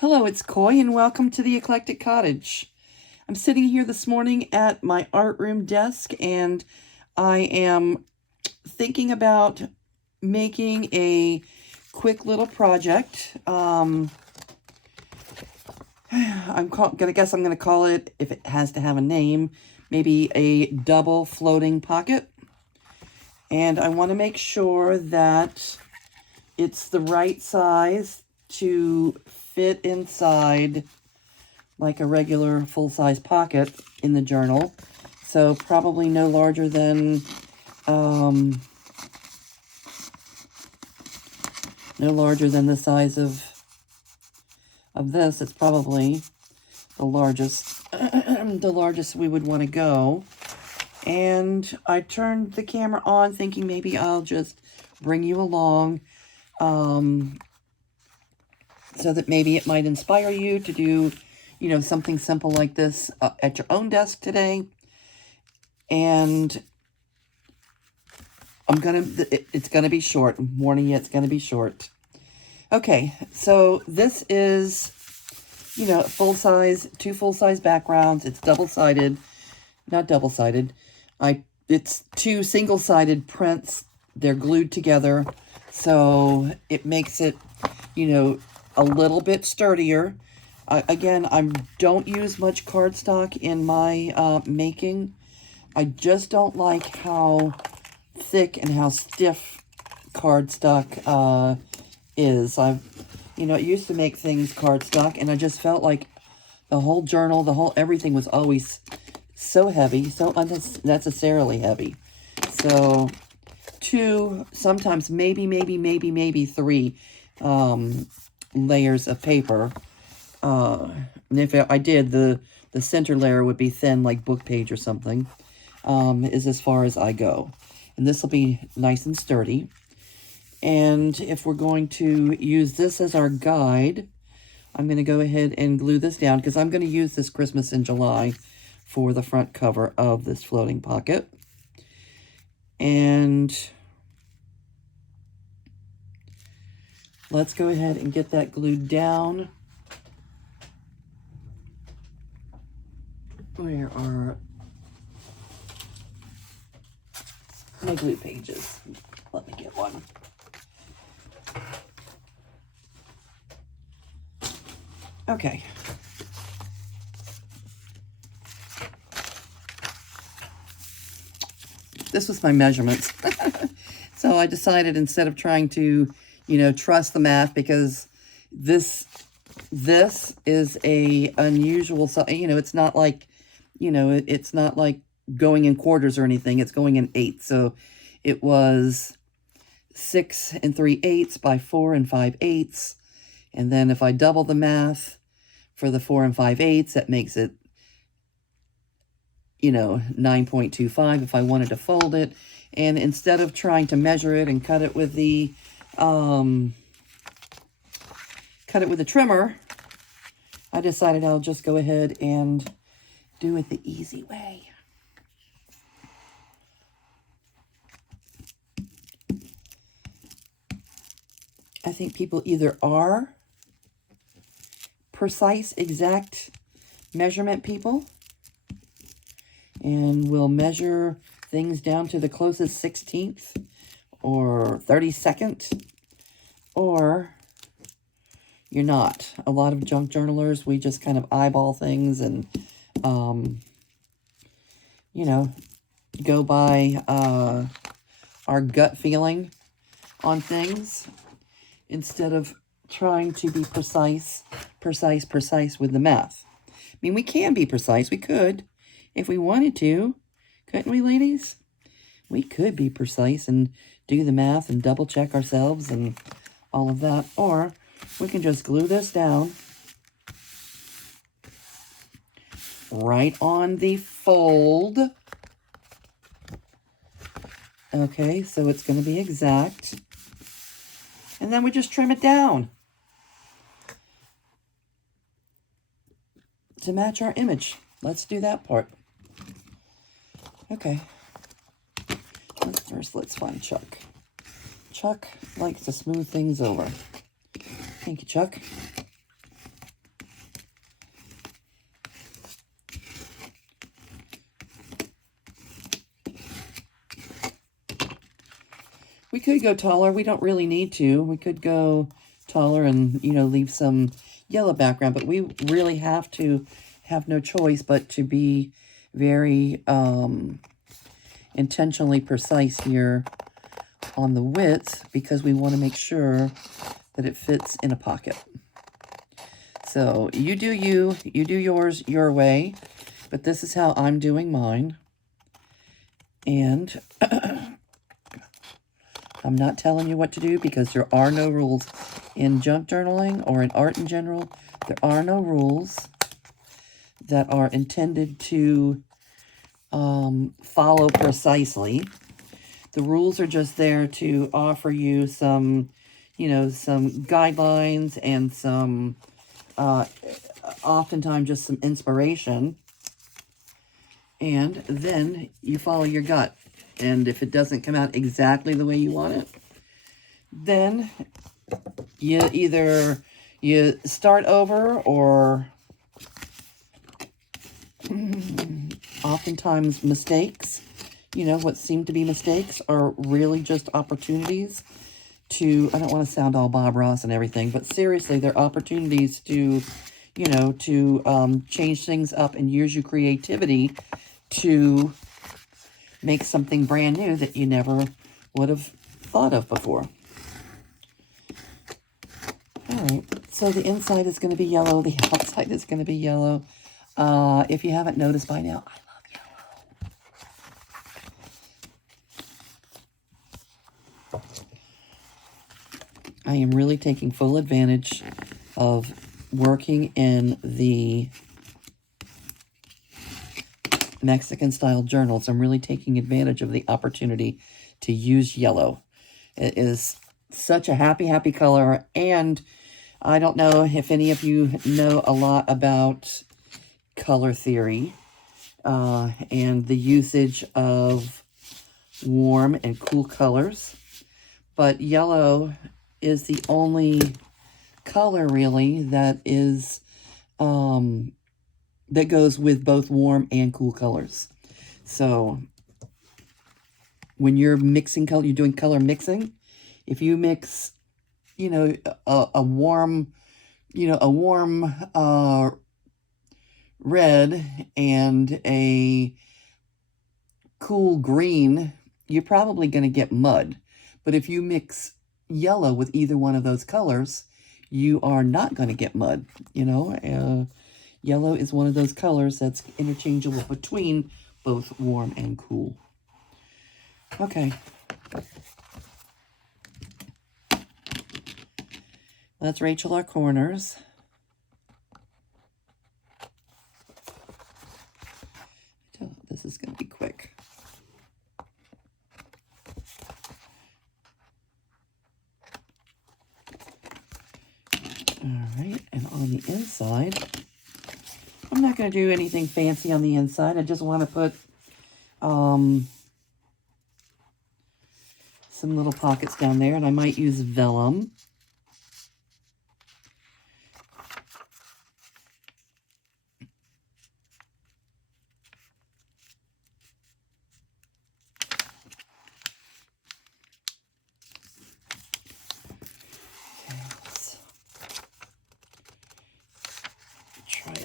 Hello, it's Coy, and welcome to the Eclectic Cottage. I'm sitting here this morning at my art room desk, and I am thinking about making a quick little project. I'm gonna call it, if it has to have a name, maybe a double floating pocket. And I want to make sure that it's the right size to fit inside like a regular full-size pocket in the journal. So probably no larger than the size of this. It's probably the largest the largest we would want to go. And I turned the camera on thinking maybe I'll just bring you along so that maybe it might inspire you to do, something simple like this at your own desk today. And it's gonna be short. I'm warning you, it's gonna be short. Okay, so this is, two full-size backgrounds. It's double-sided, not double-sided. It's two single-sided prints. They're glued together, so it makes it, a little bit sturdier. Again, I don't use much cardstock in my making. I just don't like how thick and how stiff cardstock is. I used to make things cardstock, and I just felt like the whole journal, everything was always so heavy, so unnecessarily heavy. So two, sometimes maybe three layers of paper. And if I did, the center layer would be thin, like book page or something, is as far as I go. And this will be nice and sturdy. And if we're going to use this as our guide, I'm going to go ahead and glue this down, because I'm going to use this Christmas in July for the front cover of this floating pocket. And let's go ahead and get that glued down. Where are my glue pages? Let me get one. Okay. This was my measurements. So I decided, instead of trying to, trust the math, because this is a unusual, it's not like, it's not like going in quarters or anything. It's going in eighths. So it was 6 3/8 by 4 5/8. And then if I double the math for the 4 5/8, that makes it, 9.25 if I wanted to fold it. And instead of trying to measure it and cut it with the trimmer, I decided I'll just go ahead and do it the easy way. I think people either are precise, exact measurement people, and will measure things down to the closest 16th or 32nd, or you're not. A lot of junk journalers, we just kind of eyeball things and, go by our gut feeling on things, instead of trying to be precise with the math. I mean, we can be precise. We could, if we wanted to, couldn't we, ladies? We could be precise and do the math and double check ourselves and all of that. Or we can just glue this down right on the fold. Okay, so it's going to be exact. And then we just trim it down to match our image. Let's do that part. Okay. First, let's find Chuck. Chuck likes to smooth things over. Thank you, Chuck. could go taller. We don't really need to. We could go taller and, you know, leave some yellow background, but we really have no choice but to be very intentionally precise here on the width, because we want to make sure that it fits in a pocket. So you do yours your way, but this is how I'm doing mine. And I'm not telling you what to do, because there are no rules in junk journaling or in art in general. There are no rules that are intended to follow precisely. The rules are just there to offer you some, you know, some guidelines and some, oftentimes just some inspiration. And then you follow your gut. And if it doesn't come out exactly the way you want it, then you start over, or oftentimes mistakes, you know, what seem to be mistakes are really just opportunities to, I don't want to sound all Bob Ross and everything, but seriously, they're opportunities to, you know, to change things up and use your creativity to make something brand new that you never would have thought of before. All right, so the inside is going to be yellow. The outside is going to be yellow. If you haven't noticed by now, I love yellow. I am really taking full advantage of working in the Mexican-style journals. I'm really taking advantage of the opportunity to use yellow. It is such a happy, happy color, and I don't know if any of you know a lot about color theory and the usage of warm and cool colors, but yellow is the only color, really, that is that goes with both warm and cool colors. So when you're mixing color, you're doing color mixing. If you mix, you know, a warm red and a cool green, you're probably going to get mud. But if you mix yellow with either one of those colors, you are not going to get mud, you know. Yellow is one of those colors that's interchangeable between both warm and cool. Okay. Let's Rachel our corners. This is going to be quick. All right, and on the inside, I'm not going to do anything fancy on the inside. I just want to put some little pockets down there, and I might use vellum.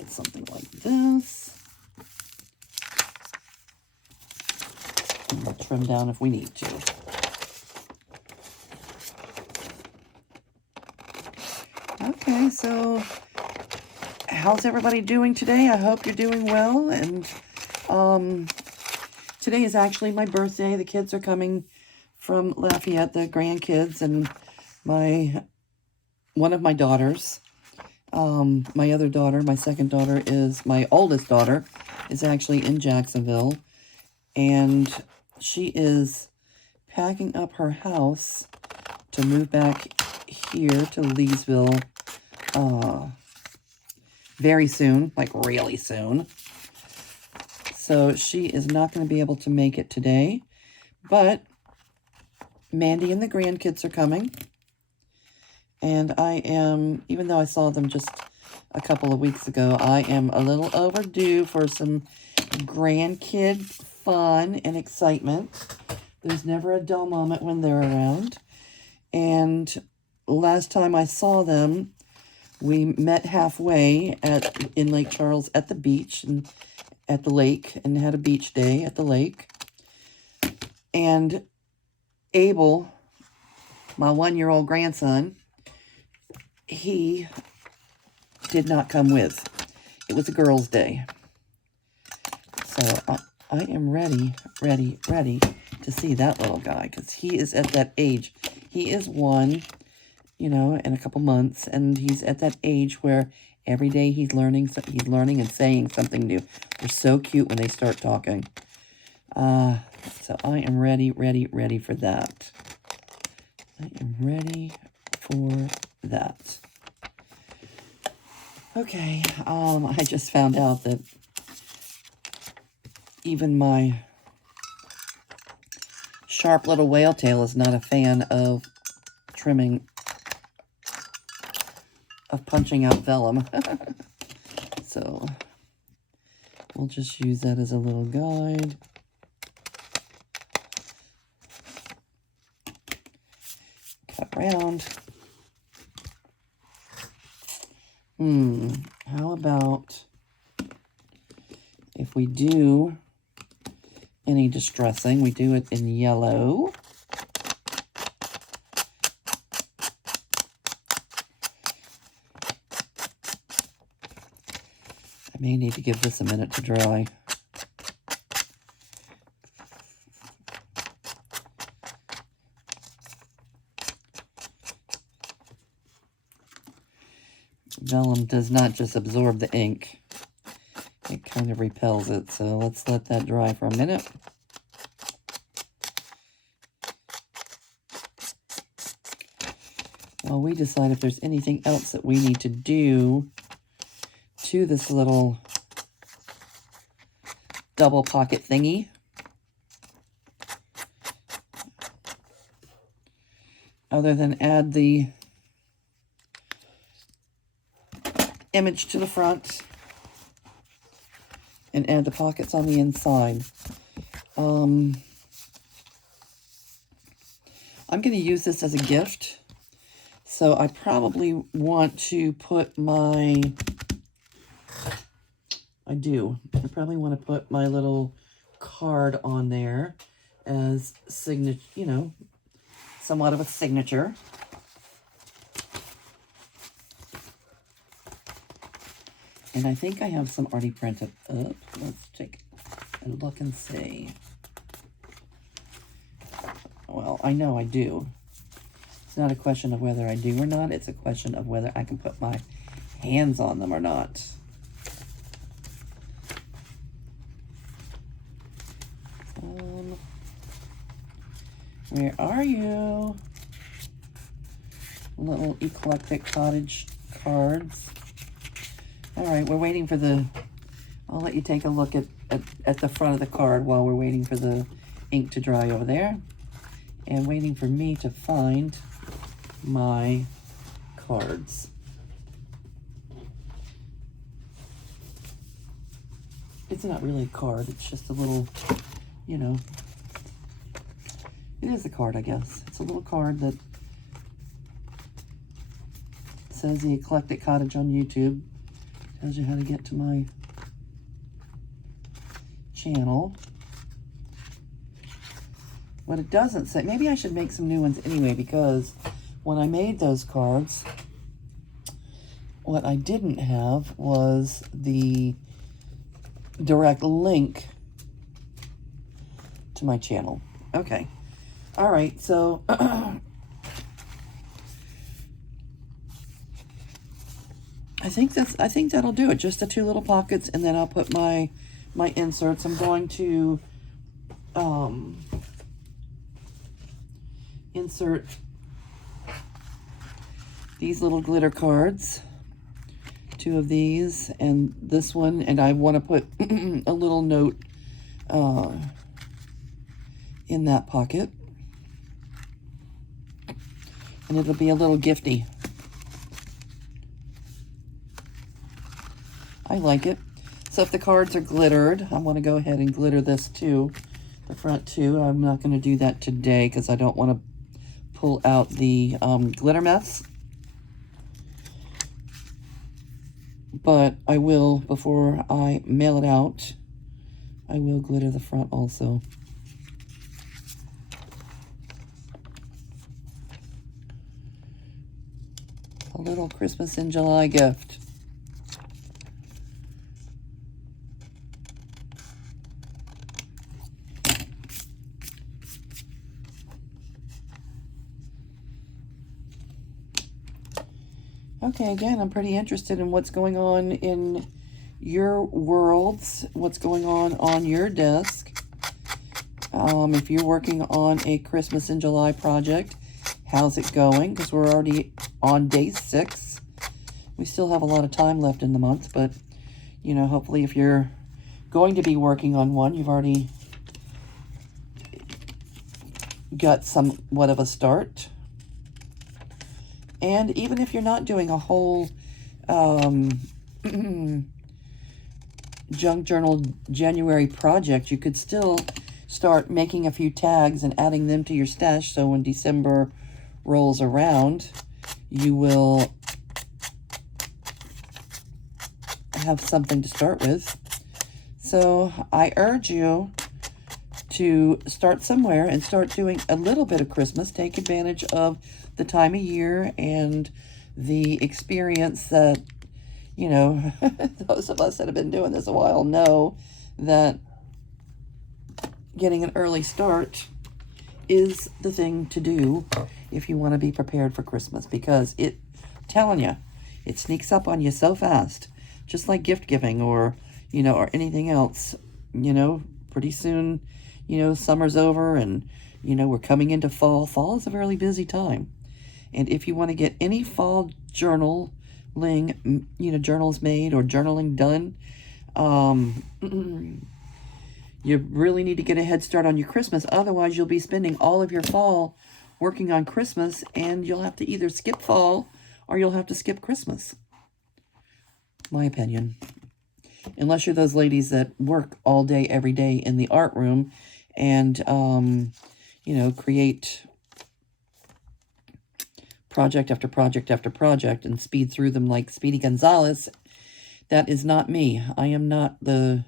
Something like this. And we'll trim down if we need to. Okay, so how's everybody doing today? I hope you're doing well. And today is actually my birthday. The kids are coming from Lafayette, the grandkids, and one of my daughters. My other daughter, my second daughter, is my oldest daughter, is actually in Jacksonville, and she is packing up her house to move back here to Leesville very soon, like really soon. So she is not going to be able to make it today, but Mandy and the grandkids are coming. And I am, even though I saw them just a couple of weeks ago, I am a little overdue for some grandkid fun and excitement. There's never a dull moment when they're around. And last time I saw them, we met halfway in Lake Charles at the beach and at the lake, and had a beach day at the lake. And Abel, my 1-year-old grandson, he did not come with. It was a girls' day. So I am ready to see that little guy, because he is at that age. He is 1, you know, in a couple months, and he's at that age where every day he's learning and saying something new. They're so cute when they start talking. So I am ready for that. I am ready for that. Okay, I just found out that even my sharp little whale tail is not a fan of punching out vellum. So we'll just use that as a little guide. Cut round. How about if we do any distressing, we do it in yellow. I may need to give this a minute to dry. Vellum does not just absorb the ink. It kind of repels it, so let's let that dry for a minute. While we decide if there's anything else that we need to do to this little double pocket thingy. Other than add the image to the front and add the pockets on the inside. I'm going to use this as a gift, so I probably want to put my, I probably want to put my little card on there as signature, you know, somewhat of a signature. And I think I have some already printed up. Let's take a look and see. Well, I know I do. It's not a question of whether I do or not. It's a question of whether I can put my hands on them or not. Where are you? Little eclectic cottage cards. All right, we're waiting for the, I'll let you take a look at the front of the card while we're waiting for the ink to dry over there. And waiting for me to find my cards. It's not really a card, it's just a little, you know, it is a card, I guess. It's a little card that says the Eclectic Cottage on YouTube. Tells you how to get to my channel. What it doesn't say, maybe I should make some new ones anyway, because when I made those cards, what I didn't have was the direct link to my channel. Okay. All right, so I think that'll do it. Just the 2 little pockets, and then I'll put my inserts. I'm going to insert these little glitter cards, 2 of these, and this one, and I want to put a little note in that pocket, and it'll be a little gifty. I like it. So if the cards are glittered, I want to go ahead and glitter this too. the front too. I'm not going to do that today because I don't want to pull out the glitter mess. But I will, before I mail it out, I will glitter the front also. A little Christmas in July gift. Okay, again, I'm pretty interested in what's going on in your worlds, what's going on your desk. If you're working on a Christmas in July project, how's it going? Because we're already on day 6. We still have a lot of time left in the month, but, you know, hopefully if you're going to be working on one, you've already got somewhat of a start. And even if you're not doing a whole junk journal January project, you could still start making a few tags and adding them to your stash, so when December rolls around, you will have something to start with. So I urge you to start somewhere and start doing a little bit of Christmas. Take advantage of the time of year and the experience that, you know, those of us that have been doing this a while know that getting an early start is the thing to do if you want to be prepared for Christmas, because I'm telling you, it sneaks up on you so fast, just like gift giving or, you know, or anything else. You know, pretty soon, you know, summer's over and, you know, we're coming into fall. Fall is a really busy time. And if you want to get any fall journaling, you know, journals made or journaling done, you really need to get a head start on your Christmas. Otherwise, you'll be spending all of your fall working on Christmas, and you'll have to either skip fall or you'll have to skip Christmas. My opinion. Unless you're those ladies that work all day, every day in the art room and, you know, create project after project after project and speed through them like Speedy Gonzalez. That is not me. I am not the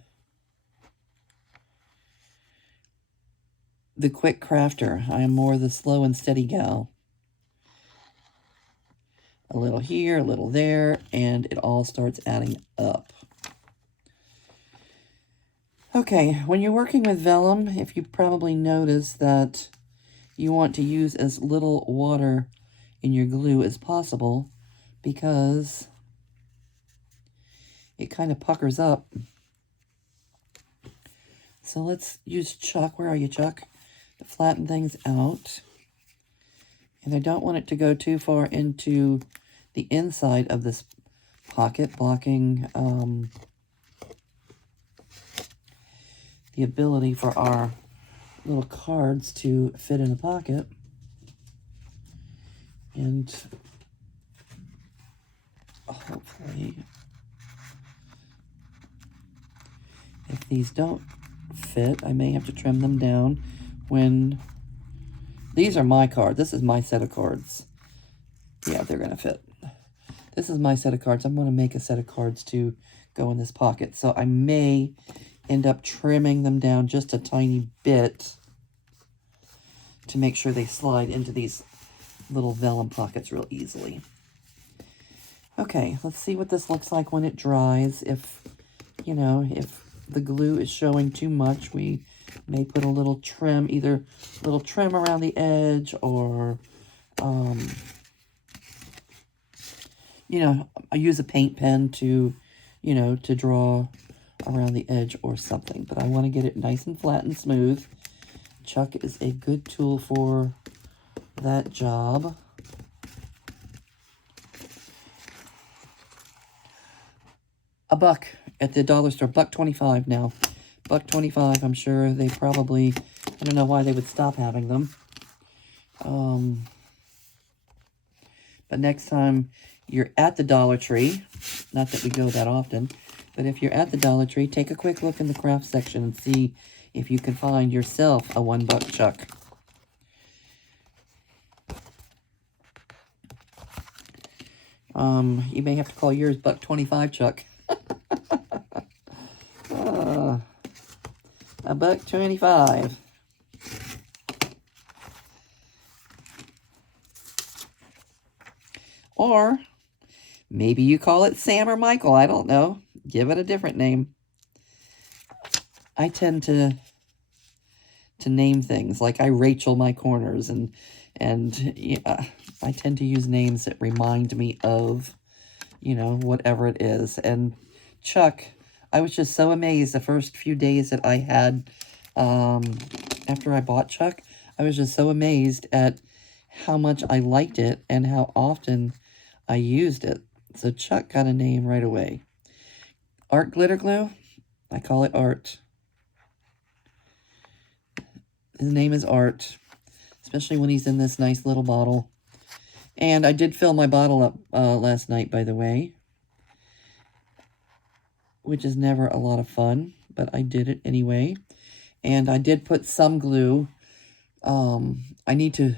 quick crafter. I am more the slow and steady gal. A little here, a little there, and it all starts adding up. Okay, when you're working with vellum, if you probably noticed that you want to use as little water in your glue as possible, because it kind of puckers up. So let's use Chuck. Where are you, Chuck? To flatten things out. And I don't want it to go too far into the inside of this pocket, blocking the ability for our little cards to fit in the pocket. And hopefully, if these don't fit, I may have to trim them down when... These are my cards. This is my set of cards. Yeah, they're going to fit. This is my set of cards. I'm going to make a set of cards to go in this pocket. So I may end up trimming them down just a tiny bit to make sure they slide into these little vellum pockets real easily. Okay, let's see what this looks like when it dries. If, you know, if the glue is showing too much, we may put a little trim, either a little trim around the edge or, you know, I use a paint pen to, you know, to draw around the edge or something. But I want to get it nice and flat and smooth. Chuck is a good tool for that job. $1 at the dollar store, $1.25 now. $1.25. I'm sure they probably, I don't know why they would stop having them. But next time you're at the Dollar Tree, not that we go that often, but if you're at the Dollar Tree, take a quick look in the craft section and see if you can find yourself a $1 Chuck. You may have to call yours $1.25 Chuck. $1.25. Or maybe you call it Sam or Michael. I don't know. Give it a different name. I tend to name things like I Rachel my corners, and yeah, I tend to use names that remind me of, you know, whatever it is. And Chuck, I was just so amazed the first few days that I had after I bought Chuck. I was just so amazed at how much I liked it and how often I used it. So Chuck got a name right away. Art Glitter Glue, I call it Art. His name is Art, especially when he's in this nice little bottle. And I did fill my bottle up last night, by the way, which is never a lot of fun, but I did it anyway. And I did put some glue. I need to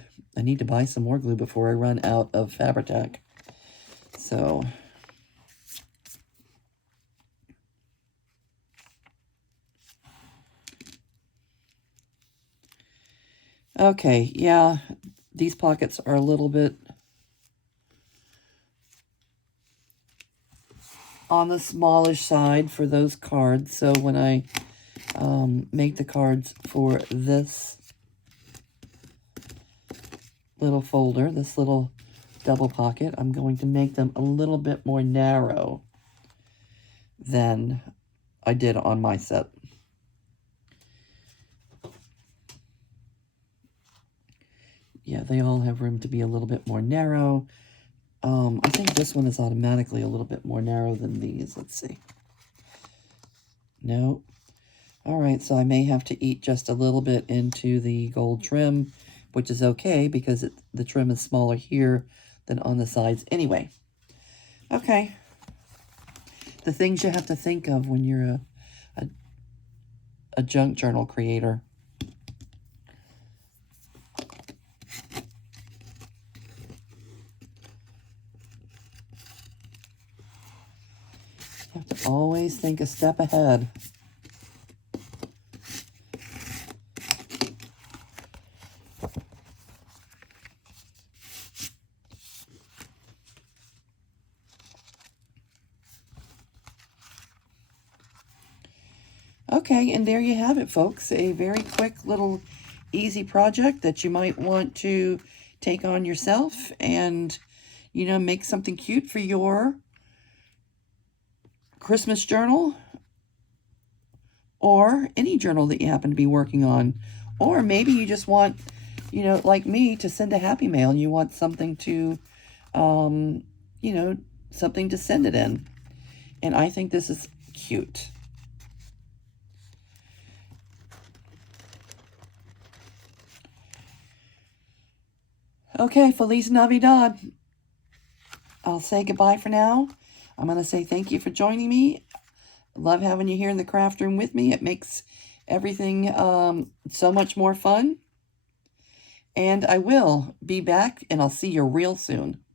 buy some more glue before I run out of Fabri-Tac. So okay, yeah, these pockets are a little bit on the smallish side for those cards. So when I make the cards for this little folder, this little double pocket, I'm going to make them a little bit more narrow than I did on my set. Yeah, they all have room to be a little bit more narrow. I think this one is automatically a little bit more narrow than these. Let's see. No. All right, so I may have to eat just a little bit into the gold trim, which is okay because the trim is smaller here than on the sides anyway. Okay. The things you have to think of when you're a junk journal creator. You have to always think a step ahead. Okay, and there you have it, folks. A very quick little easy project that you might want to take on yourself and, you know, make something cute for your Christmas journal or any journal that you happen to be working on. Or maybe you just want, you know, like me, to send a happy mail and you want something to, you know, something to send it in. And I think this is cute. Okay, Feliz Navidad. I'll say goodbye for now. I'm going to say thank you for joining me. Love having you here in the craft room with me. It makes everything so much more fun. And I will be back, and I'll see you real soon.